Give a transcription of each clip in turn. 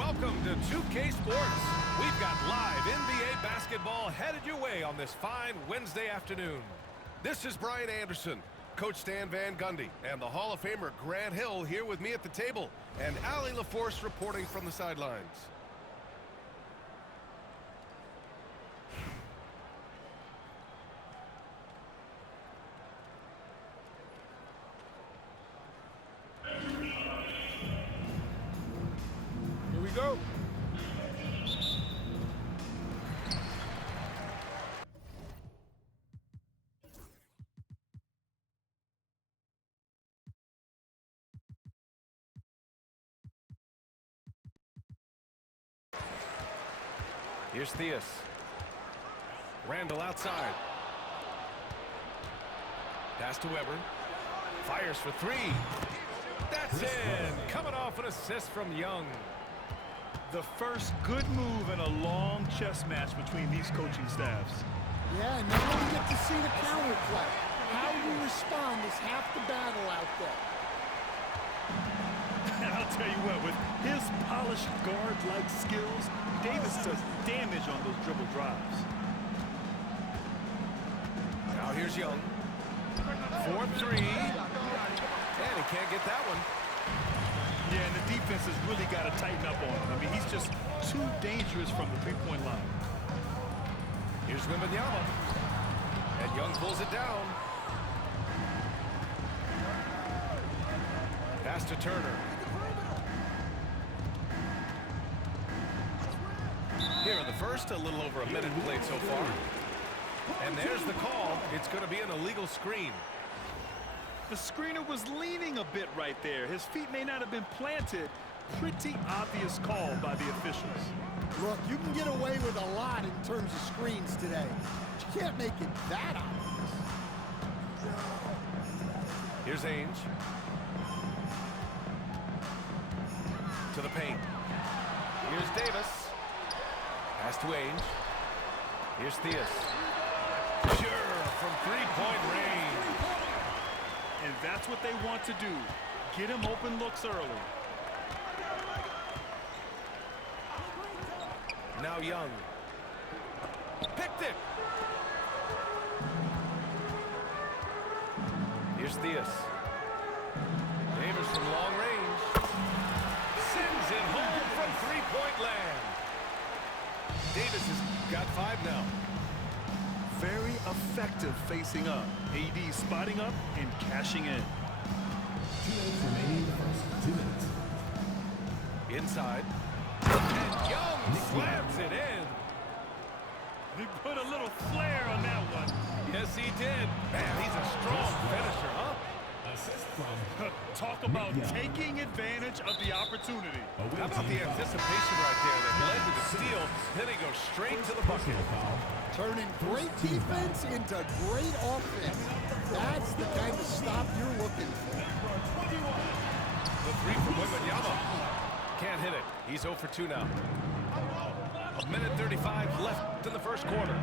Welcome to 2K Sports. We've got live NBA basketball headed your way on this fine Wednesday afternoon. This is Brian Anderson, Coach Stan Van Gundy, and the Hall of Famer Grant Hill here with me at the table, and Allie LaForce reporting from the sidelines. Here we go. Here's Theus. Randall outside. Pass to Weber. Fires for three. That's in. Coming off an assist from Young. The first good move in a long chess match between these coaching staffs. Yeah, and now we get to see the counter play. How you respond is half the battle out there. And I'll tell you what, with his polished guard-like skills, Davis does damage on those dribble drives. Now here's Young. 4-3. And he can't get that one. Yeah, and the defense has really got to tighten up on him. I mean, he's just too dangerous from the three-point line. Here's Wembanyama. And Young pulls it down. Pass to Turner. Here in the first, a little over a minute played so far. And there's the call. It's going to be an illegal screen. The screener was leaning a bit right there. His feet may not have been planted. Pretty obvious call by the officials. Look, you can get away with a lot in terms of screens today. But you can't make it that obvious. Here's Ainge. To the paint. Here's Davis. Pass to Ainge. Here's Theus. Sure, from three-point range. And that's what they want to do. Get him open looks early. Now Young. Picked it. Here's Theus. Davis from long range. Sends it home from three-point land. Davis has got 5 now. Very effective facing up. AD spotting up and cashing in. 2 minutes remaining in the first. 2 minutes. Inside. And Young slams it in. He put a little flair on that one. Yes, he did. Man, he's a strong finisher, huh? Assist from Talk about taking advantage of the opportunity. How about the anticipation right there that led to the steal? Then he goes straight to the bucket. Turning great defense into great offense. That's the kind of stop you're looking for. The three from Wembanyama. Can't hit it. He's 0 for 2 now. A minute 35 left in the first quarter.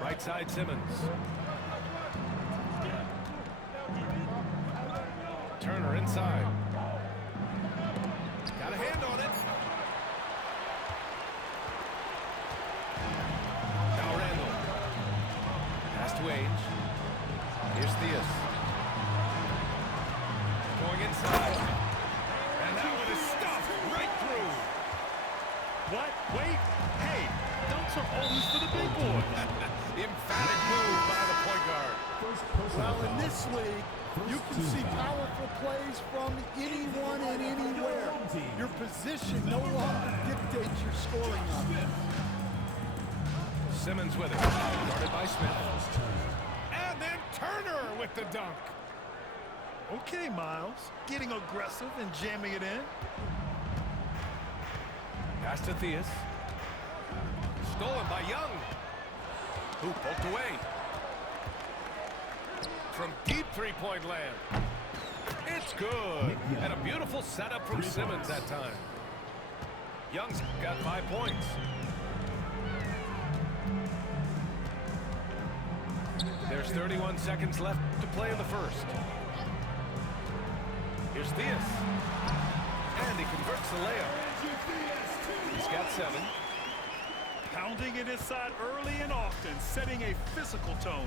Right side Simmons. Turner inside. Got a hand on it. Now Randall. Pass to Ainge. Here's Theus. Going inside. And that one is stuffed right through. What? Wait. Hey, dunks are always for the big boy. Emphatic move by the point guard. Well, in this league, you can see powerful plays from anyone and anywhere. Your position no longer dictates your scoring on. Simmons with it. Guarded by Smith. And then Turner with the dunk. Okay, Miles. Getting aggressive and jamming it in. Pass to Theus. Stolen by Young. Who poked away. From deep three-point land. It's good. And a beautiful setup from Simmons that time. Young's got 5 points. There's 31 seconds left to play in the first. Here's Theus. And he converts the layup. He's got 7. Pounding it inside early and often, setting a physical tone.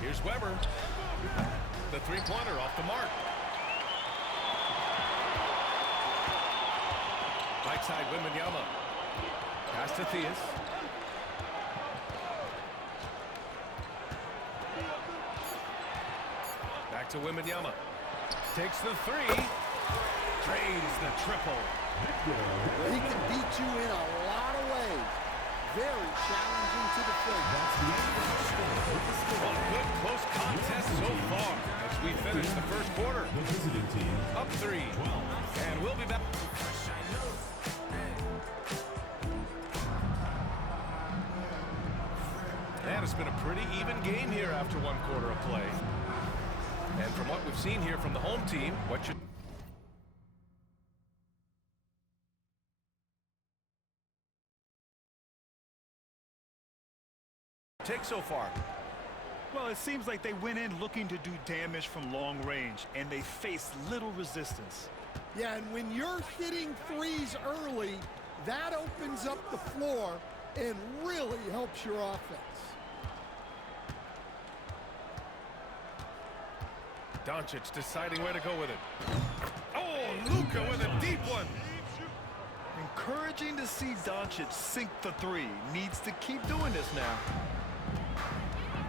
Here's Weber. The three-pointer off the mark. Right side, Wembanyama. Pass to Theus. Back to Wembanyama. Takes the 3. Drains the triple. He can beat you in a lot of ways. Very challenging to defend. Well, good close contest so far as we finish the first quarter. The visiting team Up 3. And we'll be back. And it's been a pretty even game here after 1 quarter of play. And from what we've seen here from the home team, what should... take so far? Well, it seems like they went in looking to do damage from long range, and they faced little resistance. Yeah, and when you're hitting threes early, that opens up the floor and really helps your offense. Doncic deciding where to go with it. Oh, Luka with a deep one. Encouraging to see Doncic sink the 3. Needs to keep doing this now.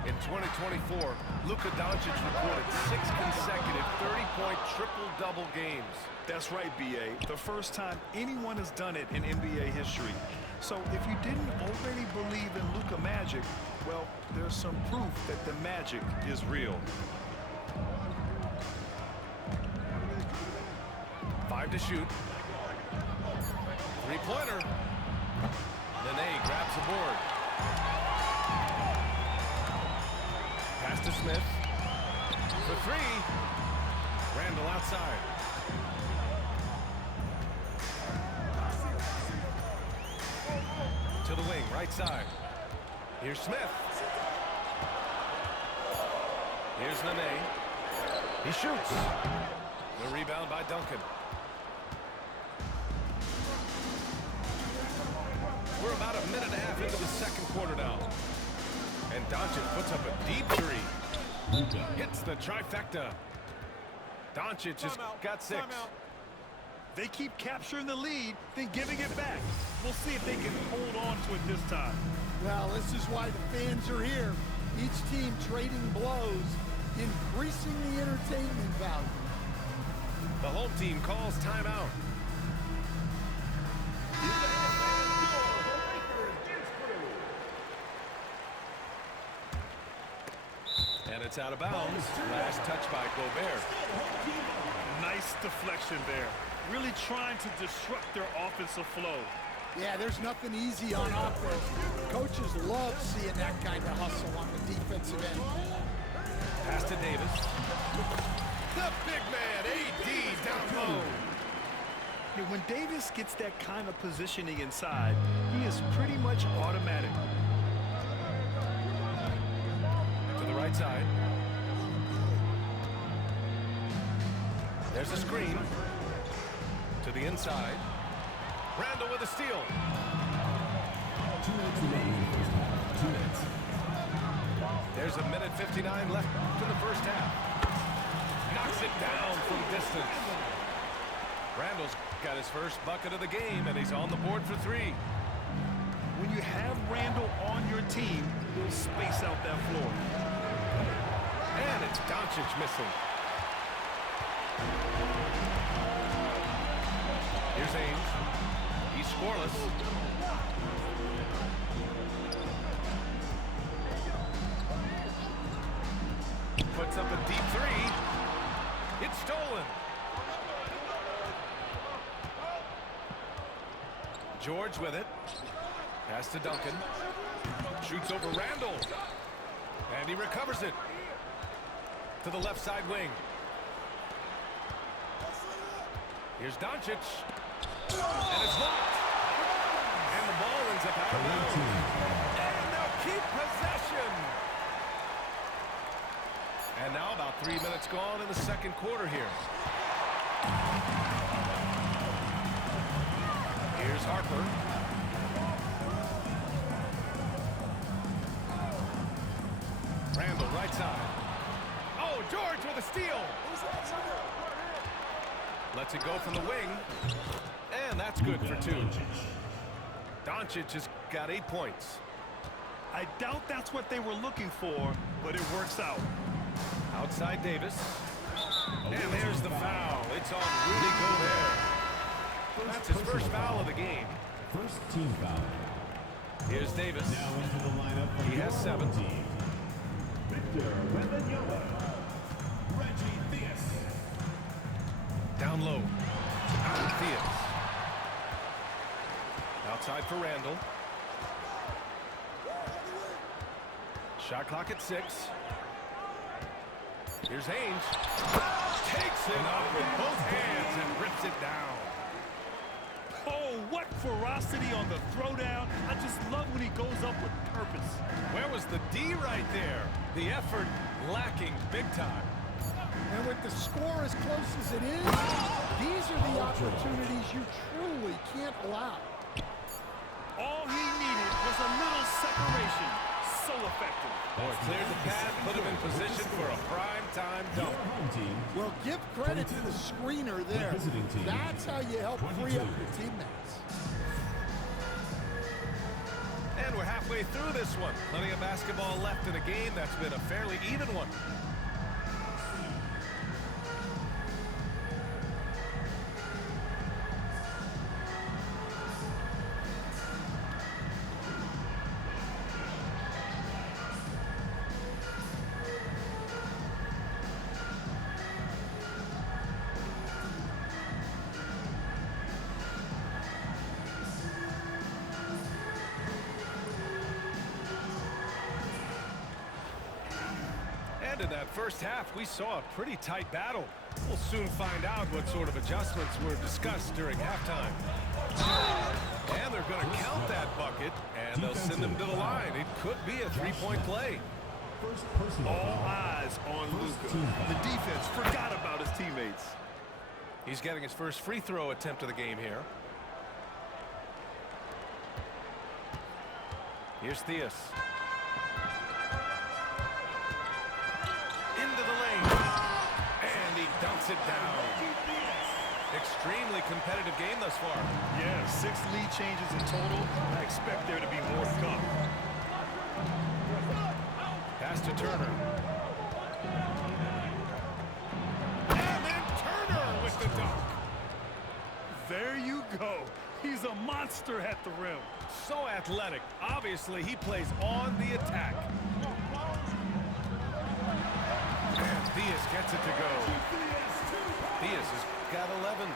In 2024, Luka Doncic recorded 6 consecutive 30-point triple-double games. That's right, B.A. The first time anyone has done it in NBA history. So if you didn't already believe in Luka Magic, well, there's some proof that the magic is real. 5 to shoot. 3-pointer. Nene grabs the board. Pass to Smith. For 3. Randall outside. To the wing, right side. Here's Smith. Here's Nene. He shoots. The rebound by Duncan. We're about a minute and a half into the second quarter now. And Doncic puts up a deep 3. Hits the trifecta. Doncic has got 6. They keep capturing the lead, then giving it back. We'll see if they can hold on to it this time. Well, this is why the fans are here. Each team trading blows, increasing the entertainment value. The home team calls timeout. And it's out of bounds. Last touch by Gobert. Nice deflection there. Really trying to disrupt their offensive flow. Yeah, there's nothing easy on offense. Coaches love seeing that kind of hustle on the defensive end. Pass to Davis. The big man, AD, down low. Yeah, when Davis gets that kind of positioning inside, he is pretty much automatic. To the right side. There's a screen. To the inside. Randall with a steal. 2 minutes remaining in the first half. 2 minutes. There's a minute 59 left in the first half. Knocks it down from distance. Randall's got his first bucket of the game, and he's on the board for 3. When you have Randall on your team, he'll space out that floor. And it's Doncic missing. Here's Ames. He's scoreless. Puts up a deep 3. It's stolen. George with it. Pass to Duncan. Shoots over Randall. And he recovers it. To the left side wing. Here's Doncic. And it's blocked. And the ball ends up out of bounds. And they'll keep possession. And now about 3 minutes gone in the second quarter here. Here's Harper. Randall, right side. Oh, George with a steal. Lets it go from the wing. And that's good for 2. Doncic has got 8 points. I doubt that's what they were looking for, but it works out. Outside Davis. And there's the foul. It's on Rudy Gobert. That's his first foul of the game. First team foul. Here's Davis. Now into the lineup for He has 7. team. Victor Wembanyama. Reggie Theus. Down low. Theus. Outside for Randall. Shot clock at 6. Here's Haynes. Takes it up with both hands and rips it down. Oh, what ferocity on the throwdown. I just love when he goes up with purpose. Where was the D right there? The effort lacking big time. And with the score as close as it is, these are the opportunities you truly can't allow. All he needed was a little separation. So effective. Boy, cleared the path, put him in position for a prime-time dunk. Your home team. Well, give credit to the screener there. Visiting team. That's how you help free up your teammates. And we're halfway through this one. Plenty of basketball left in a game that's been a fairly even one. In that first half, we saw a pretty tight battle. We'll soon find out what sort of adjustments were discussed during halftime. And they're going to count that bucket, and they'll send them to the line. It could be a three-point play. First personal All foul. eyes on Luka. team foul. The defense forgot about his teammates. He's getting his first free throw attempt of the game here. Here's Theus. Into the lane. And he dunks it down. Extremely competitive game thus far. Yeah, 6 lead changes in total. I expect there to be more to come. Pass to Turner. And then Turner with the dunk. There you go. He's a monster at the rim. So athletic. Obviously, he plays on the attack. And Theus gets it to go. Theus has got 11.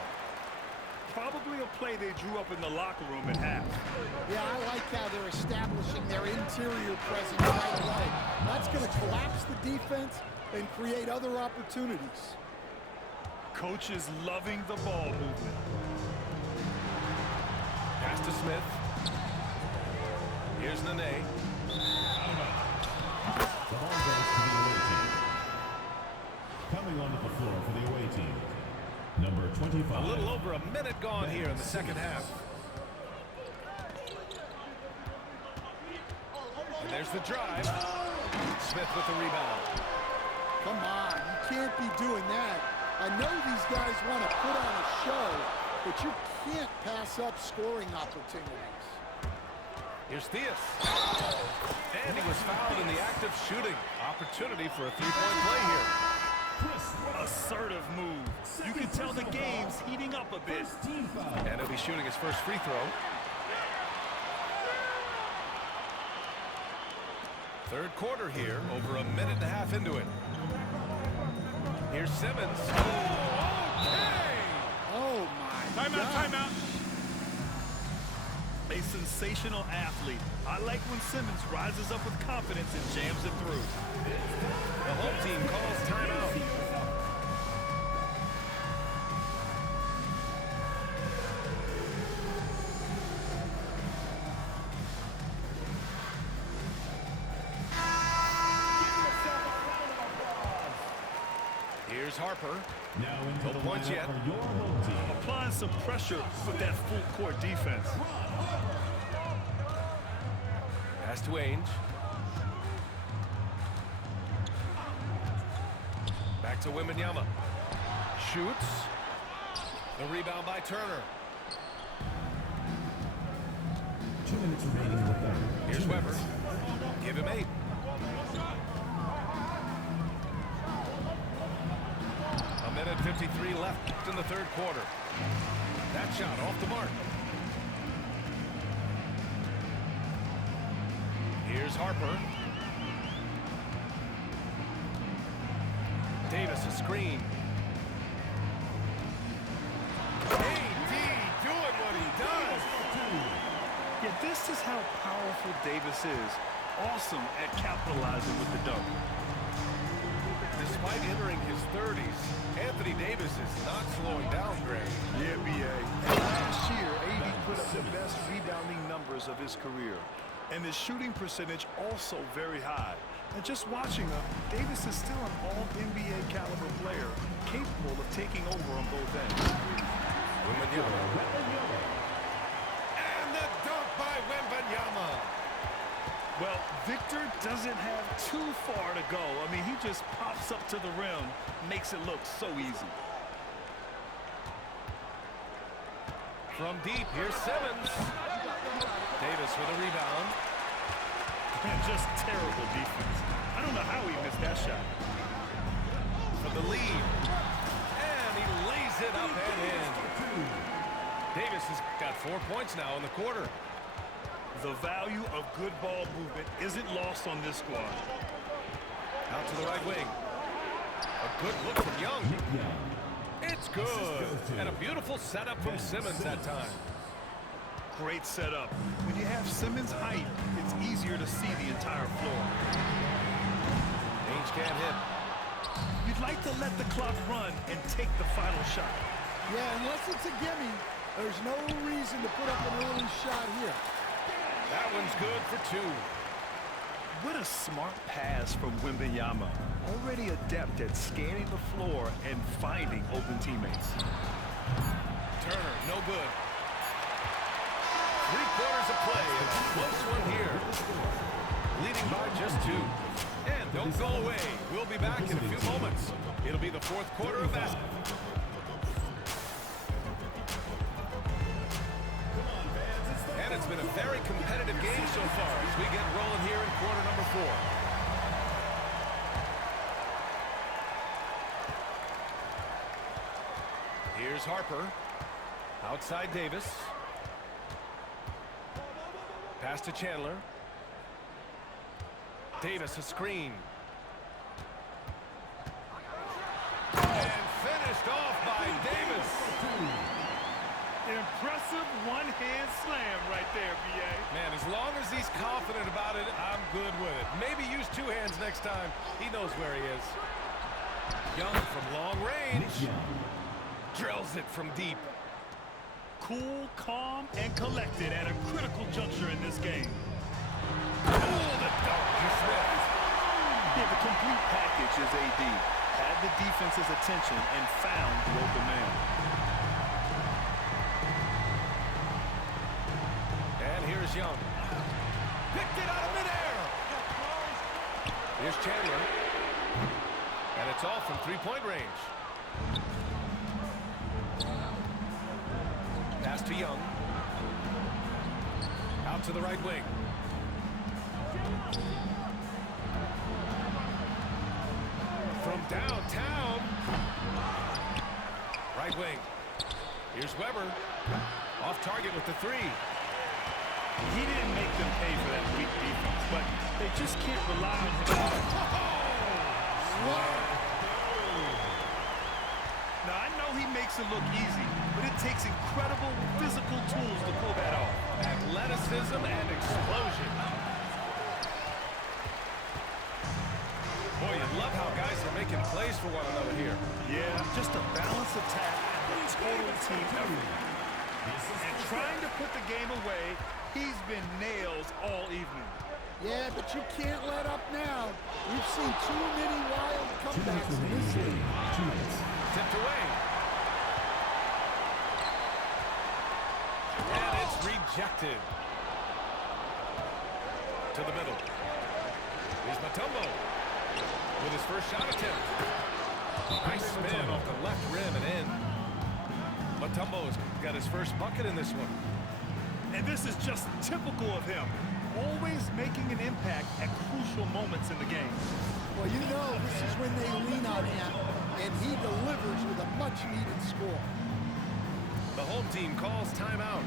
Probably a play they drew up in the locker room at half. Yeah, I like how they're establishing their interior presence right away. That's going to collapse the defense and create other opportunities. Coach is loving the ball movement. Pass to Smith. Here's Nene. The ball goes to the away team. Coming onto the floor for the away team, number 25. A little over a minute gone here in the second half. And there's the drive. Smith with the rebound. Come on, you can't be doing that. I know these guys want to put on a show, but you can't pass up scoring opportunities. Here's Theus. And he was fouled in the act of shooting. Opportunity for a three-point play here. Assertive move. You can tell the game's heating up a bit. Team foul. And he'll be shooting his first free throw. Third quarter here, over a minute and a half into it. Here's Simmons. Oh, okay! Oh, my God. Timeout. A sensational athlete. I like when Simmons rises up with confidence and jams it through. The home team calls timeout. Here's Harper. Now into No the points lineup yet. for your home team. Applying some pressure with that full court defense. Pass to Ainge. Back to Wembanyama. Shoots. The rebound by Turner. 2 minutes remaining in the third. Here's Weber. Give him 8. A minute 53 left in the third quarter. That shot off the mark. Here's Harper. Davis a screen. AD doing what he does. Yeah, this is how powerful Davis is. Awesome at capitalizing with the dunk. Despite entering his 30s, Anthony Davis is not slowing down, Greg. Yeah, B.A. And last year, AD put up the best rebounding numbers of his career. And his shooting percentage also very high. And just watching him, Davis is still an all-NBA caliber player, capable of taking over on both ends. Wembanyama. And the dunk by Wembanyama. Well, Victor doesn't have too far to go. I mean, he just pops up to the rim, makes it look so easy. From deep, here's Simmons. Davis with a rebound. Man, just terrible defense. I don't know how he missed that shot. For the lead. And he lays it up and in. Davis has got 4 points now in the quarter. The value of good ball movement isn't lost on this squad. Out to the right wing. A good look from Young. It's good. And a beautiful setup from Simmons that time. Great setup. When you have Simmons' height, it's easier to see the entire floor. Ainge can't hit. You'd like to let the clock run and take the final shot. Yeah, unless it's a gimme, there's no reason to put up an early shot here. That one's good for 2. What a smart pass from Wembanyama. Already adept at scanning the floor and finding open teammates. Turner, no good. 3 quarters of play, and a close one here. Leading by just 2. And don't go away. We'll be back in a few moments. It'll be the fourth quarter of basketball. And it's been a very competitive game so far as we get rolling here in quarter number 4. Here's Harper. Outside Davis. Pass to Chandler. Davis a screen. And finished off by Davis. Impressive one-hand slam right there, B.A. Man, as long as he's confident about it, I'm good with it. Maybe use 2 hands next time. He knows where he is. Young from long range. Drills it from deep. Cool, calm, and collected at a critical juncture in this game. Oh, the dunk by Smith. Yeah, the complete package is AD. Had the defense's attention and found the open man. And here's Young. Picked it out of midair. Here's Chandler. And it's all from 3-point range. Pass to Young. Out to the right wing. From downtown. Right wing. Here's Weber. Off target with the 3. He didn't make them pay for that weak defense, but they just can't rely on him. Now, I know he makes it look easy, but it takes incredible physical tools to pull that off. Athleticism and explosion. Boy, you love how guys are making plays for one another here. Yeah, just a balanced attack and a total team effort. And trying to put the game away, he's been nails all evening. Yeah, but you can't let up now. We've seen too many wild comebacks in this league. rejected. To the middle. Here's Mutombo with his first shot attempt. Nice spin off the left rim and in. Mutombo's got his first bucket in this one. And this is just typical of him. Always making an impact at crucial moments in the game. Well, you know this is when they lean on him, and he delivers with a much-needed score. The home team calls timeout.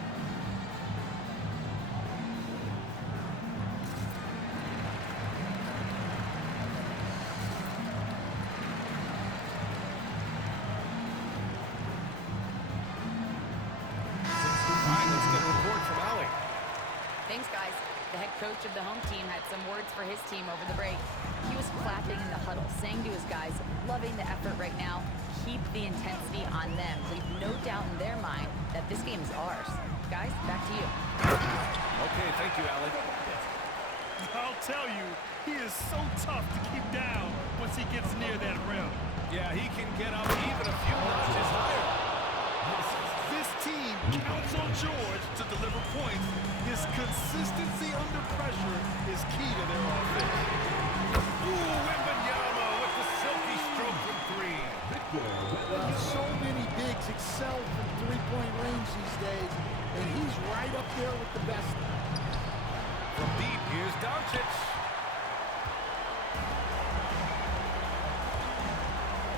Thanks, guys. The head coach of the home team had some words for his team over the break. He was clapping in the huddle, saying to his guys, loving the effort right now, keep the intensity on them. Leave no doubt in their mind that this game is ours. Guys, back to you. Okay, thank you, Allie. I'll tell you, he is so tough to keep down once he gets near that rim. Yeah, he can get up even a few notches higher. This team counts on George to deliver points. His consistency under pressure is key to their offense. Ooh, Wembanyama with the silky stroke from three. Well, so many bigs excel from three-point range these days, and he's right up there with the best. From deep, here's Doncic.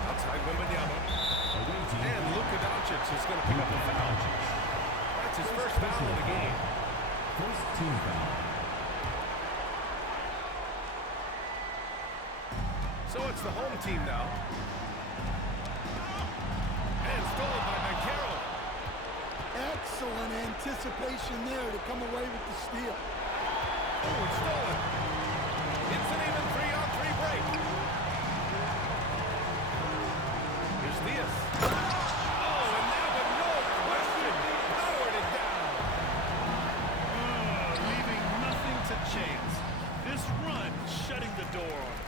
Outside Wembanyama. And Luka Doncic is going to pick up the foul. That's his first foul of the game. First team foul. So it's the home team now. And stolen by Banchero. Excellent anticipation there to come away with the steal. Oh, it's stolen. It's an even 3-on-3 break. Here's Theus. Oh, and now with no question, powered it down. Leaving nothing to chance. This run shutting the door on him.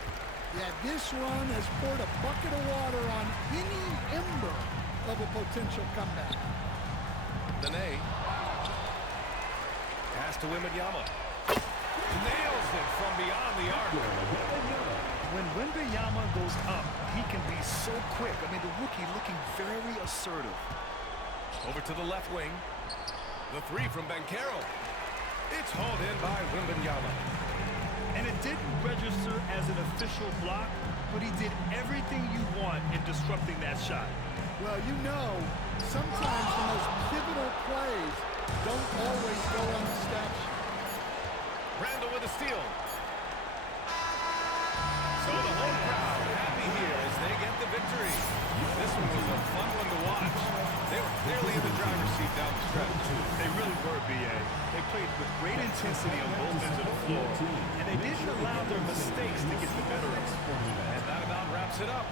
Yeah, this run has poured a bucket of water on any ember of a potential comeback. Nene. Pass to Wembanyama. Nails it from beyond the arc. When Wembanyama goes up, he can be so quick. I mean, the rookie looking very assertive. Over to the left wing. The three from Banchero. It's hauled in by Wembanyama. And it didn't register as an official block, but he did everything you want in disrupting that shot. Well, you know, sometimes the most pivotal plays don't always go on the stat sheet. Randall with a steal. So the home crowd happy here as they get the victory. This one was a fun one to watch. They were clearly in the driver's seat down the stretch. They really were, B.A. They played with great intensity on both ends of the floor, and they didn't allow their mistakes to get the better of them. And that about wraps it up.